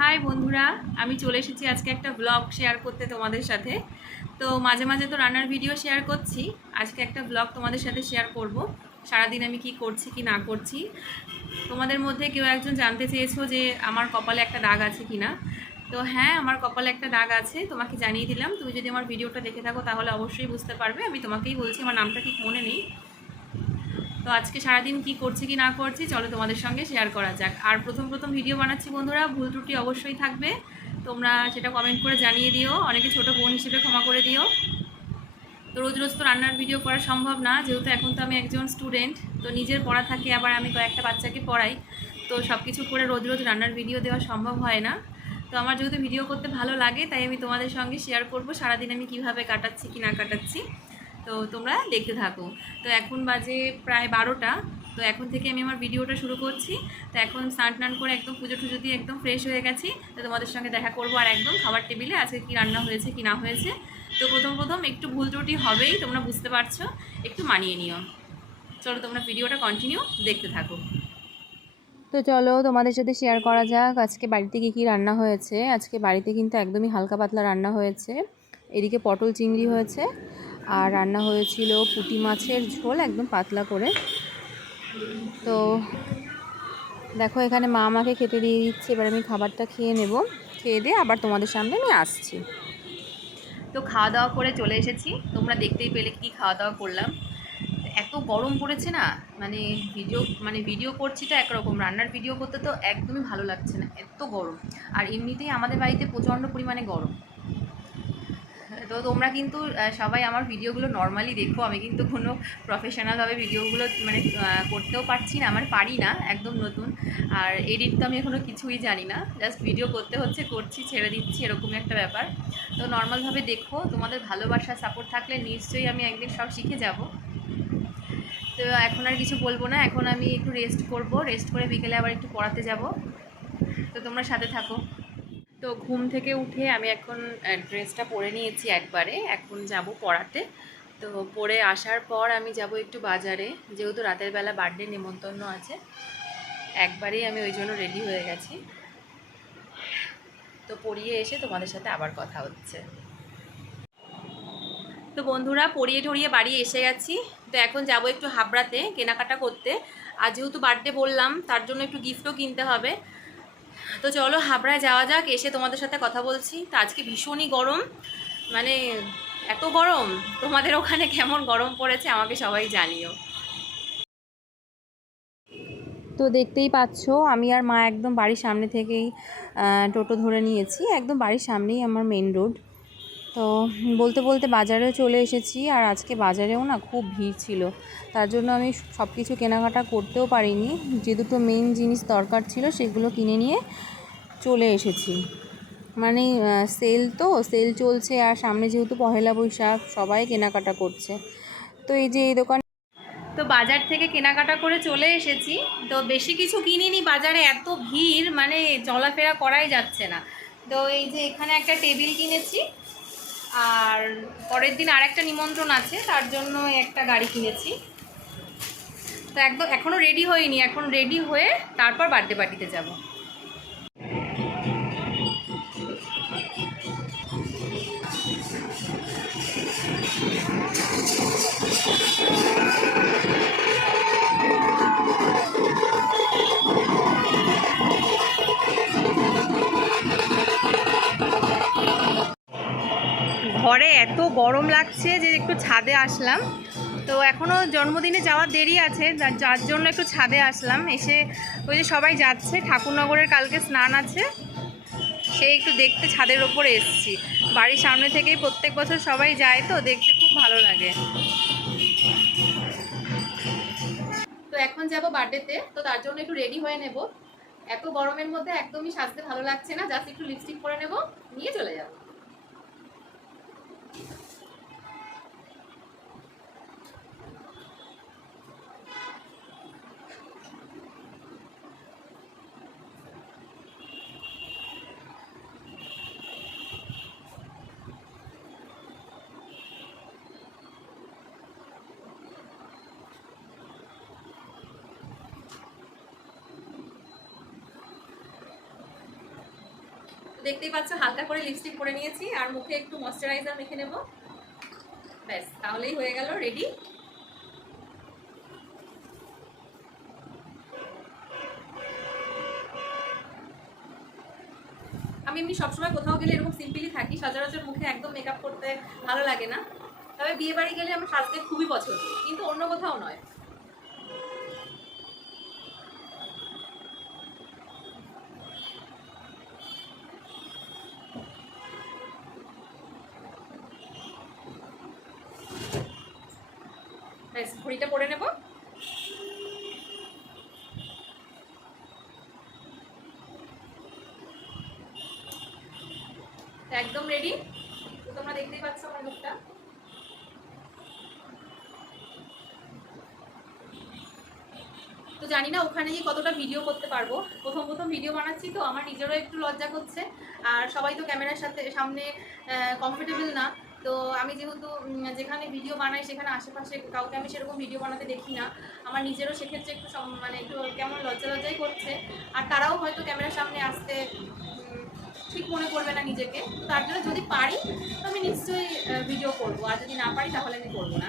High বন্ধুরা, আমি চলে এসেছি আজকে একটা ব্লগ শেয়ার করতে তোমাদের সাথে। তো মাঝে মাঝে তো রান্নার ভিডিও শেয়ার করছি, আজকে একটা ব্লগ তোমাদের সাথে শেয়ার করব। সারাদিন আমি কি করছি কি না করছি। তোমাদের মধ্যে কেউ একজন জানতে চেয়েছো যে আমার কপালে একটা দাগ আছে কি না। তো হ্যাঁ, আমার কপালে একটা দাগ আছে, তোমাকে জানিয়ে দিলাম। তুমি যদি আমার ভিডিওটা দেখে থাকো তাহলে অবশ্যই বুঝতে পারবে। আমি তোমাকেই বলছি, আমার নামটা ঠিক মনে নেই। তো আজকে সারাদিন কি করছি কি না করছি চলো তোমাদের সঙ্গে শেয়ার করা যাক। আর প্রথম ভিডিও বানাচ্ছি বন্ধুরা, ভুল ত্রুটি অবশ্যই থাকবে, তোমরা সেটা কমেন্ট করে জানিয়ে দিও। অনেকে ছোটো বোন হিসেবে ক্ষমা করে দিও। তো রোজ রোজ তো রান্নার ভিডিও করা সম্ভব না, যেহেতু এখন তো আমি একজন স্টুডেন্ট, তো নিজের পড়া থাকে, আবার আমি কয়েকটা বাচ্চাকে পড়াই। তো সব কিছু করে রোজ রোজ রান্নার ভিডিও দেওয়া সম্ভব হয় না। তো আমার যেহেতু ভিডিও করতে ভালো লাগে, তাই আমি তোমাদের সঙ্গে শেয়ার করব সারাদিন আমি কিভাবে কাটাচ্ছি কি না কাটাচ্ছি। তো তোমরা দেখতে থাকো। তো এখন বাজে প্রায় 12টা। তো এখন থেকে আমি আমার ভিডিওটা শুরু করছি। তো এখন স্নান টান করে একদম পুজো টুজো দিয়ে একদম ফ্রেশ হয়ে গেছি। তো তোমাদের সঙ্গে দেখা করবো আর একদম খাবার টেবিলে আজকে কী রান্না হয়েছে কি না হয়েছে। তো প্রথম একটু ভুল ত্রুটি হবেই, তোমরা বুঝতে পারছো, একটু মানিয়ে নিও। চলো তোমরা ভিডিওটা কন্টিনিউ দেখতে থাকো। তো চলো তোমাদের সাথে শেয়ার করা যাক আজকে বাড়িতে কী রান্না হয়েছে। আজকে বাড়িতে কিন্তু একদমই হালকা পাতলা রান্না হয়েছে। এদিকে পটল চিংড়ি হয়েছে, আর রান্না হয়েছিল পুঁটি মাছের ঝোল একদম পাতলা করে। তো দেখো এখানে মা আমাকে খেতে দিয়ে দিচ্ছে, এবার আমি খাবারটা খেয়ে নেব। খেয়ে দিয়ে আবার তোমাদের সামনে আমি আসছি। তো খাওয়া দাওয়া করে চলে এসেছি, তোমরা দেখতেই পেলে কি খাওয়া দাওয়া করলাম। এত গরম পড়েছে না, ভিডিও করছি তো একরকম, রান্নার ভিডিও করতে তো একদমই ভালো লাগছে না, এত গরম। আর এমনিতেই আমাদের বাড়িতে প্রচণ্ড পরিমাণে গরম। তো তোমরা কিন্তু সবাই আমার ভিডিওগুলো নর্মালি দেখো, আমি কিন্তু কোনো প্রফেশনালভাবে ভিডিওগুলো করতেও পারছি না, পারি না, একদম নতুন। আর এডিট তো আমি এখনও কিছুই জানি না, জাস্ট ভিডিও করতে হচ্ছে, করছি, ছেড়ে দিচ্ছি, এরকমই একটা ব্যাপার। তো নর্মালভাবে দেখো, তোমাদের ভালোবাসা সাপোর্ট থাকলে নিশ্চয়ই আমি একদিন সব শিখে যাব। তো এখন আর কিছু বলবো না, এখন আমি একটু রেস্ট করব, রেস্ট করে বিকেলে আবার একটু পড়াতে যাব। তো তোমরা সাথে থাকো। তো ঘুম থেকে উঠে আমি এখন ড্রেসটা পরে নিয়েছি একবারে, এখন যাব পড়াতে। তো পরে আসার পর আমি যাব একটু বাজারে, যেহেতু রাতের বেলা বার্থডে নেমন্তন্ন আছে, একবারেই আমি ওই জন্য রেডি হয়ে গেছি। তো পরিয়ে এসে তোমাদের সাথে আবার কথা হচ্ছে। তো বন্ধুরা, পরিয়ে ঠরিয়ে বাড়ি এসে গেছি। তো এখন যাব একটু হাবড়াতে কেনাকাটা করতে। আর যেহেতু বার্থডে বললাম, তার জন্য একটু গিফটও কিনতে হবে। তো চলো হাবড়ায় যাওয়া যাক, এসে তোমাদের সাথে কথা বলছি। তো আজকে ভীষণই গরম, মানে এত গরম। তোমাদের ওখানে কেমন গরম পড়েছে আমাকে সবাই জানিও। তো দেখতেই পাচ্ছ, আমি আর মা একদম বাড়ির সামনে থেকেই টোটো ধরে নিয়েছি, একদম বাড়ির সামনেই আমার মেন রোড। তো বলতে বলতে বাজারেও চলে এসেছি। আর আজকে বাজারেও না খুব ভিড় ছিল, তার জন্য আমি সব কিছু কেনাকাটা করতেও পারিনি। যে দুটো মেন জিনিস দরকার ছিল সেগুলো কিনে নিয়ে চলে এসেছি। মানে সেল চলছে, আর সামনে যেহেতু পহেলা বৈশাখ, সবাই কেনাকাটা করছে। তো এই যে এই দোকান, তো বাজার থেকে কেনাকাটা করে চলে এসেছি। তো বেশি কিছু কিনিনি, বাজারে এত ভিড়, মানে চলাফেরা করাই যাচ্ছে না। তো এই যে এখানে একটা টেবিল কিনেছি, আর পরের দিন আর একটা নিমন্ত্রণ আছে, তার জন্য একটা গাড়ি কিনেছি। তো একদম এখনও রেডি হইনি, এখন রেডি হয়ে তারপর বার্থডে পার্টিতে যাব। ঘরে এত গরম লাগছে যে একটু ছাদে আসলাম। তো এখনও জন্মদিনে যাওয়ার দেরি আছে, যার জন্য একটু ছাদে আসলাম। এসে ওই যে সবাই যাচ্ছে, ঠাকুরনগরের কালকে স্নান আছে, সেই একটু দেখতে ছাদের ওপরে এসেছি। বাড়ির সামনে থেকেই প্রত্যেক বছর সবাই যায়, তো দেখতে খুব ভালো লাগে। তো এখন যাব বার্থডেতে, তো তার জন্য একটু রেডি হয়ে নেব। এত গরমের মধ্যে একদমই সাজতে ভালো লাগছে না, জাস্ট একটু লিপস্টিক পরে নেব, নিয়ে চলে যাব। তো দেখতেই পাচ্ছ হালকা করে লিপস্টিক পরে নিয়েছি আর মুখে একটু ময়শ্চারাইজার মেখে নেব, ব্যাস তাহলেই হয়ে গেল রেডি। আমি এমনি সবসময় কোথাও গেলে এরকম সিম্পলি থাকি, সচরাচর মুখে একদম মেকআপ করতে ভালো লাগে না, তবে বিয়ে বাড়ি গেলে আমার সাজতে খুবই পছন্দ, কিন্তু অন্য কোথাও নয়। ব্যাস ঘড়িটা পরে নেব। একদম রেডি, তো তোমরা দেখতেই পাচ্ছ আমার লুকটা। তো জানি না ওখানে গিয়ে কতটা ভিডিও করতে পারবো, প্রথম প্রথম ভিডিও বানাচ্ছি তো আমার নিজেরও একটু লজ্জা করছে, আর সবাই তো ক্যামেরার সামনে কমফোর্টেবল না। তো আমি যেহেতু যেখানে ভিডিও বানাই সেখানে আশেপাশে কাউকে আমি সেরকম ভিডিও বানাতে দেখি না, আমার নিজেরও সেক্ষেত্রে একটু মানে একটু কেমন লজ্জাই করছে, আর তারাও হয়তো ক্যামেরার সামনে আসতে ঠিক মনে করবে না নিজেকে, তো তার জন্য যদি পারি তো আমি নিশ্চয়ই ভিডিও করবো, আর যদি না পারি তাহলে আমি করবো না।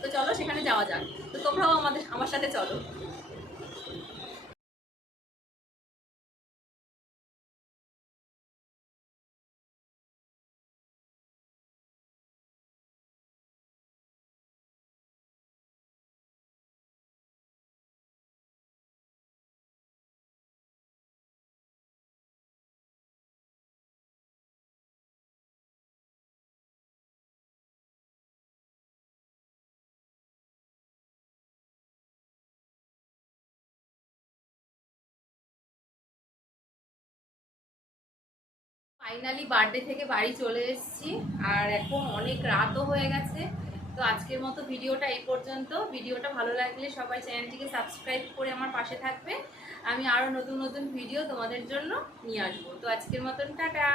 তো চলো সেখানে যাওয়া যাক, তো তোমরাও আমার সাথে চলো। ফাইনালি বার্থডে থেকে বাড়ি চলে এসেছি, আর এখন অনেক রাতও হয়ে গেছে। তো আজকের মতো ভিডিওটা এই পর্যন্ত। ভিডিওটা ভালো লাগলে সবাই চ্যানেলটিকে সাবস্ক্রাইব করে আমার পাশে থাকবে, আমি আরও নতুন নতুন ভিডিও তোমাদের জন্য নিয়ে আসবো। তো আজকের মতন টাটা।